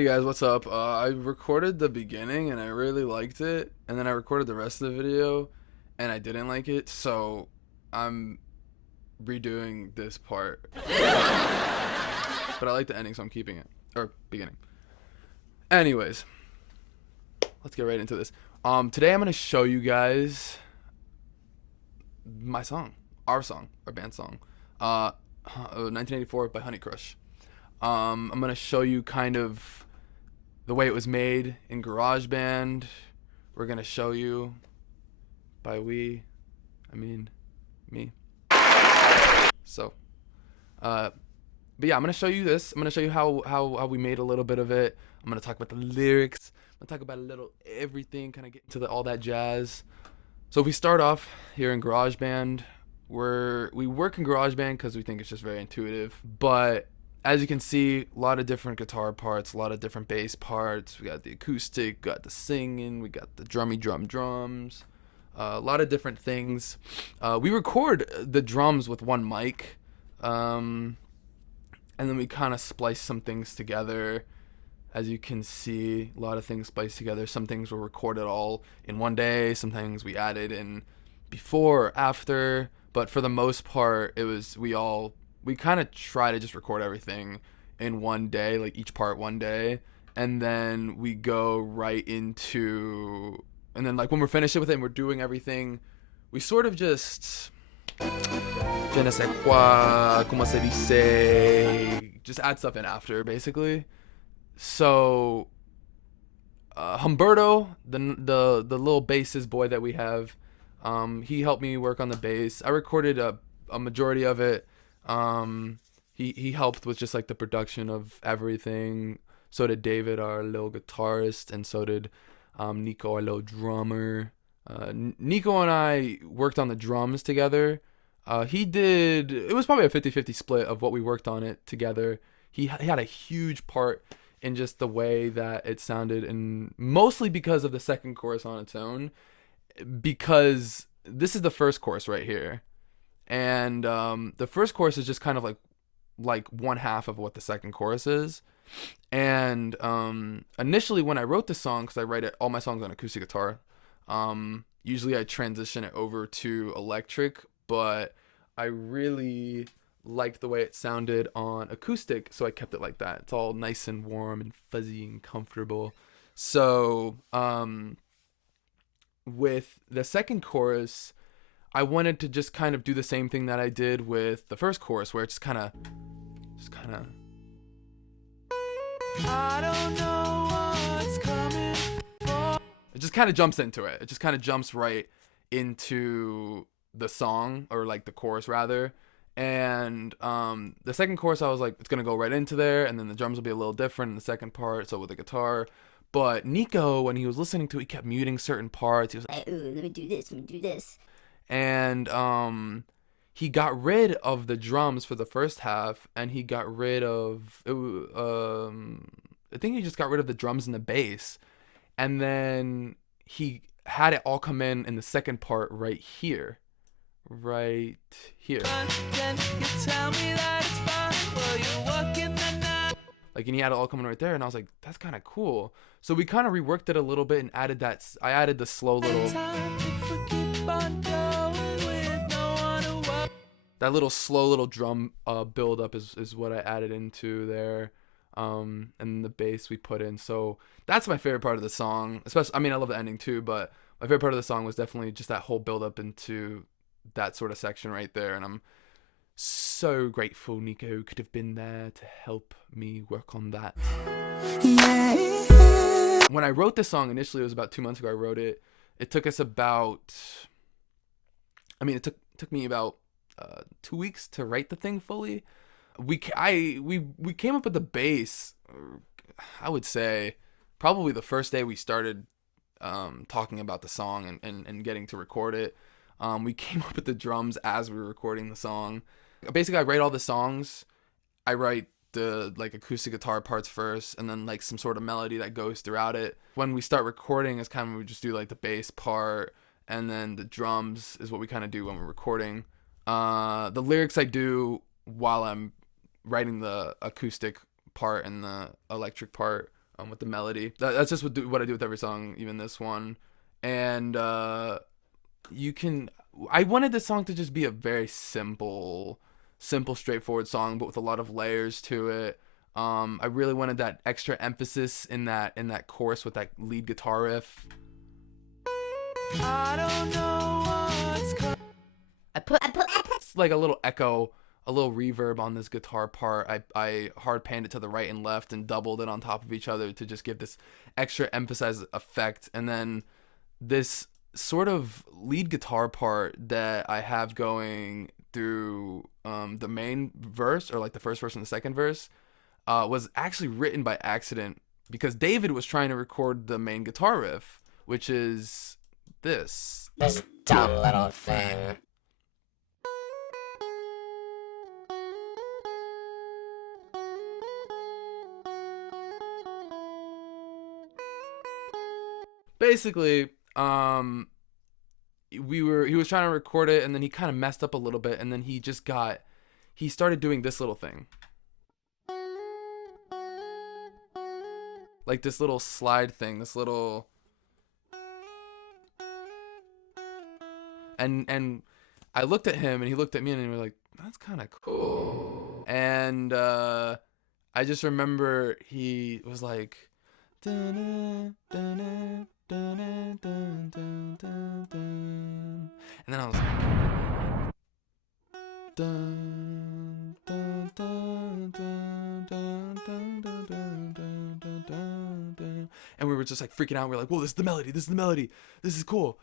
Hey guys, what's up? I recorded the beginning and I really liked it, and then I recorded the rest of the video and I didn't like it, so I'm redoing this part. But I like the ending, so I'm keeping it. Or beginning. Anyways, let's get right into this. Today I'm gonna show you guys my song, our band song, 1984 by Honey Crush. I'm gonna show you kind of the way it was made in Garageband. We're gonna show you, by we, I mean me. So, but yeah, I'm gonna show you this. I'm gonna show you how we made a little bit of it. I'm gonna talk about the lyrics. I'm gonna talk about a little everything, kind of get into all that jazz. So if we start off here in GarageBand, we work in GarageBand because we think it's just very intuitive. But as you can see, a lot of different guitar parts, a lot of different bass parts. We got the acoustic, got the singing, we got the drums, a lot of different things. We record the drums with one mic, and then we kind of splice some things together. As you can see, a lot of things spliced together. Some things were recorded all in one day. Some things we added in before or after. But for the most part, we kind of try to just record everything in one day, like each part one day. And then we go right into, and then like when we're finished with it and we're doing everything, we sort of just, je ne sais quoi, comment se dice, just add stuff in after, basically. So Humberto, the little bassist boy that we have, he helped me work on the bass. I recorded a majority of it. He helped with just like the production of everything. So did David, our little guitarist, and so did Nico, our little drummer. Nico and I worked on the drums together. It was probably a 50-50 split of what we worked on it together. He had a huge part in just the way that it sounded, and mostly because of the second chorus on its own, because this is the first chorus right here, and the first chorus is just kind of like one half of what the second chorus is. And initially when I wrote the song, because I write all my songs on acoustic guitar, usually I transition it over to electric, but I really liked the way it sounded on acoustic, so I kept it like that. It's all nice and warm and fuzzy and comfortable. So with the second chorus, I wanted to just kind of do the same thing that I did with the first chorus, where it's just kind of I don't know what's coming for. It just kind of jumps into it. It just kind of jumps right into the song, or like the chorus rather. And the second chorus, I was like, it's gonna go right into there, and then the drums will be a little different in the second part, so with the guitar. But Nico, when he was listening to it, he kept muting certain parts. He was like, "Ooh, let me do this. And he got rid of the drums for the first half, and he got rid of I think he just got rid of the drums and the bass, and then he had it all come in the second part right here. Can you tell me that it's fine while you're working the night? Like, and he had it all coming right there, and I was like, that's kind of cool. So we kind of reworked it a little bit and added that. I added the slow little, that little slow little drum build up is what I added into there, and the bass we put in. So that's my favorite part of the song. Especially, I mean, I love the ending too, but my favorite part of the song was definitely just that whole build up into that sort of section right there. And I'm so grateful Nico could have been there to help me work on that. When I wrote this song initially, it was about 2 months ago I wrote it. It took us about, it took me about 2 weeks to write the thing fully. We came up with the bass, I would say probably the first day we started talking about the song and getting to record it. We came up with the drums as we were recording the song. Basically, I write all the songs. I write the like acoustic guitar parts first, and then like some sort of melody that goes throughout it. When we start recording, is kind of we just do like the bass part, and then the drums is what we kind of do when we're recording. The lyrics I do while I'm writing the acoustic part and the electric part. with the melody. That's just what I do with every song, even this one. And you can. I wanted this song to just be a very simple, straightforward song, but with a lot of layers to it. I really wanted that extra emphasis in that chorus with that lead guitar riff. I don't know what's co- It's like a little echo, a little reverb on this guitar part. I hard panned it to the right and left and doubled it on top of each other to just give this extra emphasized effect. And then this sort of lead guitar part that I have going through the main verse, or like the first verse and the second verse, was actually written by accident because David was trying to record the main guitar riff, which is this dumb little thing. Basically, he was trying to record it, and then he kind of messed up a little bit, and then he started doing this little thing, like this little slide thing, this little, and I looked at him and he looked at me and we were like, that's kind of cool. And I just remember he was like, dun, dun, dun, dun, dun, dun, dun, dun. And then I was like, dun, dun, dun, dun, dun, dun, dun, dun, dun, dun, dun. And we were just like freaking out. We were like, whoa, this is the melody. This is the melody. This is cool.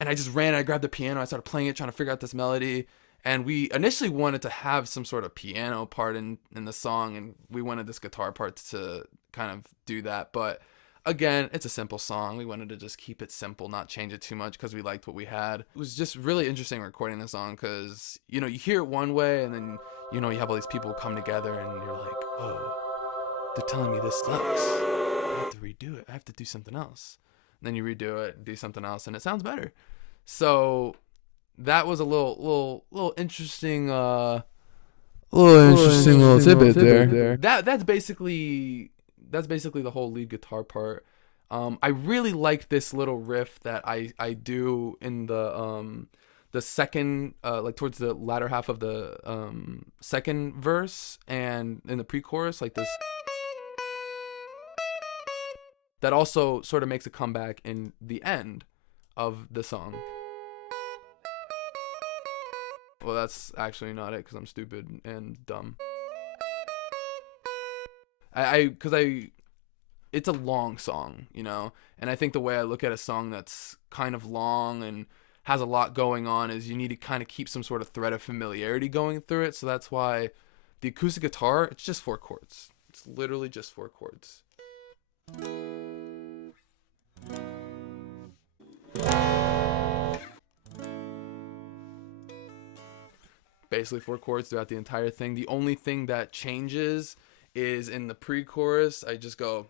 And I just ran. I grabbed the piano. I started playing it, trying to figure out this melody. And we initially wanted to have some sort of piano part in the song, and we wanted this guitar part to kind of do that. But again, it's a simple song. We wanted to just keep it simple, not change it too much because we liked what we had. It was just really interesting recording the song because, you hear it one way, and then, you have all these people come together and you're like, oh, they're telling me this sucks. I have to redo it. I have to do something else. And then you redo it, do something else, and it sounds better. So that was a little interesting little tidbit there. That's basically the whole lead guitar part. I really like this little riff that I do in the second, like towards the latter half of the second verse and in the pre-chorus, like this. That also sort of makes a comeback in the end of the song. Well, that's actually not it because I'm stupid and dumb. It's a long song, and I think the way I look at a song that's kind of long and has a lot going on is you need to kind of keep some sort of thread of familiarity going through it. So that's why the acoustic guitar, it's just 4 chords. It's literally just 4 chords. Basically 4 chords throughout the entire thing. The only thing that changes is in the pre-chorus, I just go.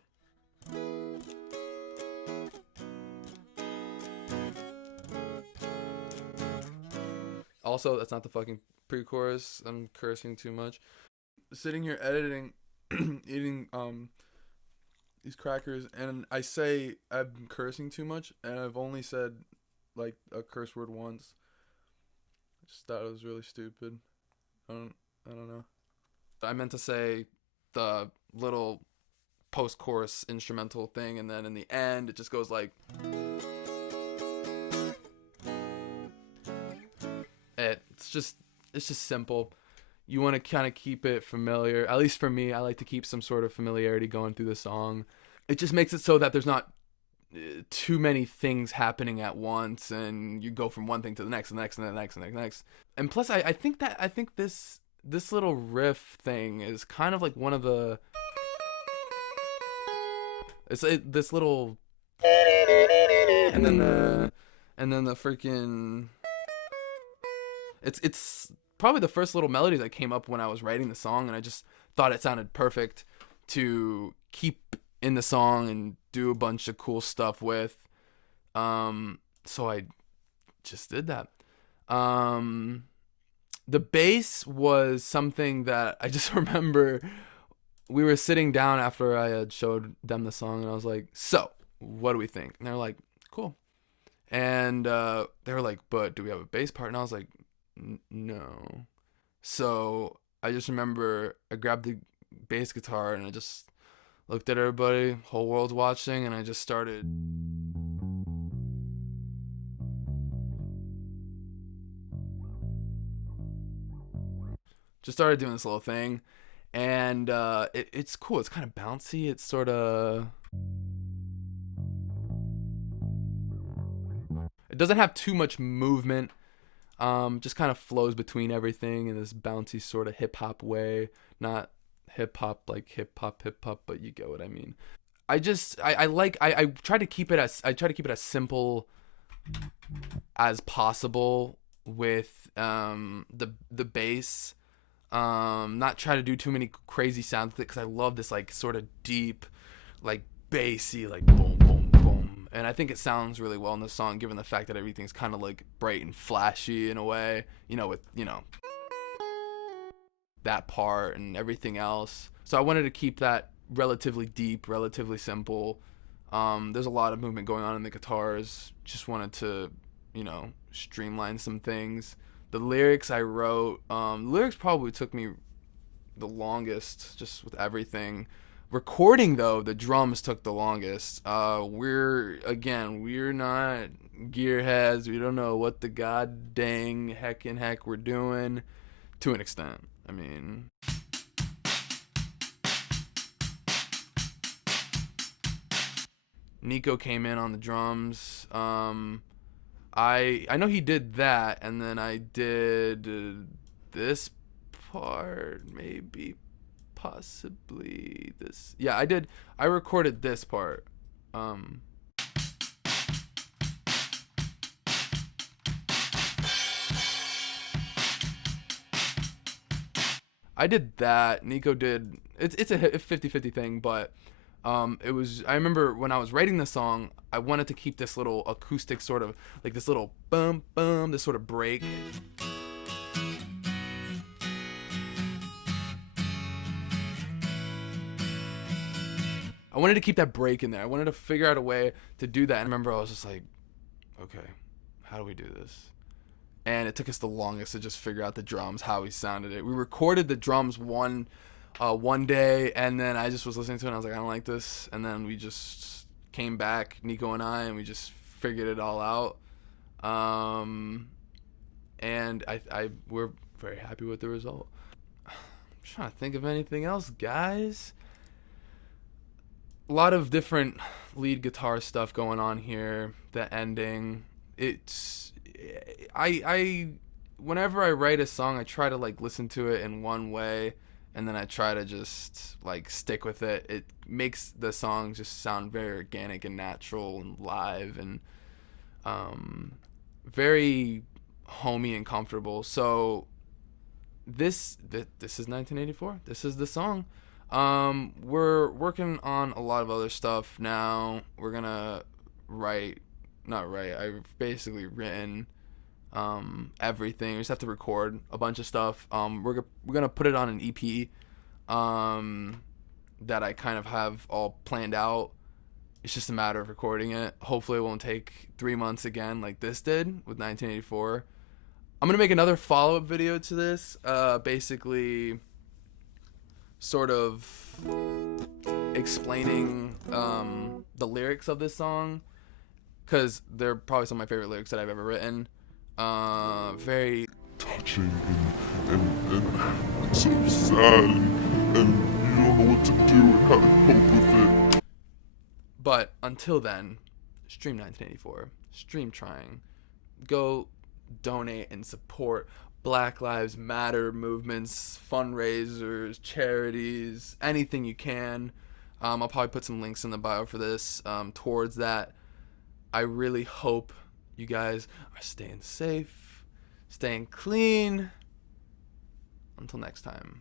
Also, that's not the fucking pre-chorus. I'm cursing too much. Sitting here editing, eating these crackers, and I say I'm cursing too much, and I've only said like a curse word once. I just thought it was really stupid. I don't know. I meant to say the little post-chorus instrumental thing, and then in the end it just goes like. It's just simple. You want to kind of keep it familiar. At least for me, I like to keep some sort of familiarity going through the song. It just makes it so that there's not too many things happening at once, and you go from one thing to the next, and the next, and the next, and the next. And plus, I think this little riff thing is kind of like one of the. This little. And then the freaking. It's probably the first little melody that came up when I was writing the song, and I just thought it sounded perfect to keep in the song and do a bunch of cool stuff with. So I just did that. The bass was something that I just remember we were sitting down after I had showed them the song, and I was like, "So, what do we think?" And they're like, "Cool." And they were like, "But do we have a bass part?" And I was like, "No." So I just remember I grabbed the bass guitar and I just looked at everybody, whole world's watching, and I just started doing this little thing, and it's cool. It's kind of bouncy. It's sort of, it doesn't have too much movement. Just kind of flows between everything in this bouncy sort of hip hop way. Not hip hop like hip hop, but you get what I mean. I try to keep it as simple as possible with the bass. Not try to do too many crazy sounds with it, because I love this like sort of deep, like bassy, like boom boom boom, and I think it sounds really well in the song, given the fact that everything's kind of like bright and flashy in a way, with that part and everything else. So I wanted to keep that relatively deep, relatively simple. There's a lot of movement going on in the guitars. Just wanted to, streamline some things. The lyrics I wrote, lyrics probably took me the longest, just with everything. Recording though, the drums took the longest. We're not gearheads. We don't know what the god dang heck we're doing, to an extent. I mean, Nico came in on the drums. I know he did that, and then I did this part, maybe, possibly this. Yeah, I did. I recorded this part. Um, I did that. Nico did. It's a 50-50 thing, but it was. I remember when I was writing the song, I wanted to keep this little acoustic sort of like this little bum bum, this sort of break. I wanted to keep that break in there. I wanted to figure out a way to do that. And I remember I was just like, okay, how do we do this? And it took us the longest to just figure out the drums, how we sounded it. We recorded the drums one day, and then I just was listening to it and I was like, I don't like this. And then we just came back, Nico and I, and we just figured it all out. And we're very happy with the result. I'm trying to think of anything else, guys. A lot of different lead guitar stuff going on here. The ending, it's I whenever I write a song, I try to like listen to it in one way, and then I try to just like stick with it. It makes the song just sound very organic and natural and live, and very homey and comfortable. So this is 1984. This is the song. We're working on a lot of other stuff now. We're gonna write, not write. I've basically written everything. We just have to record a bunch of stuff. We're gonna put it on an EP that I kind of have all planned out. It's just a matter of recording it. Hopefully it won't take 3 months again like this did with 1984. I'm gonna make another follow-up video to this, basically sort of explaining the lyrics of this song, because they're probably some of my favorite lyrics that I've ever written. Very touching and so sad, and you don't know what to do and how to cope with it. But until then, stream 1984, stream Trying, go donate and support Black Lives Matter movements, fundraisers, charities, anything you can. I'll probably put some links in the bio for this, towards that. I really hope you guys are staying safe, staying clean. Until next time.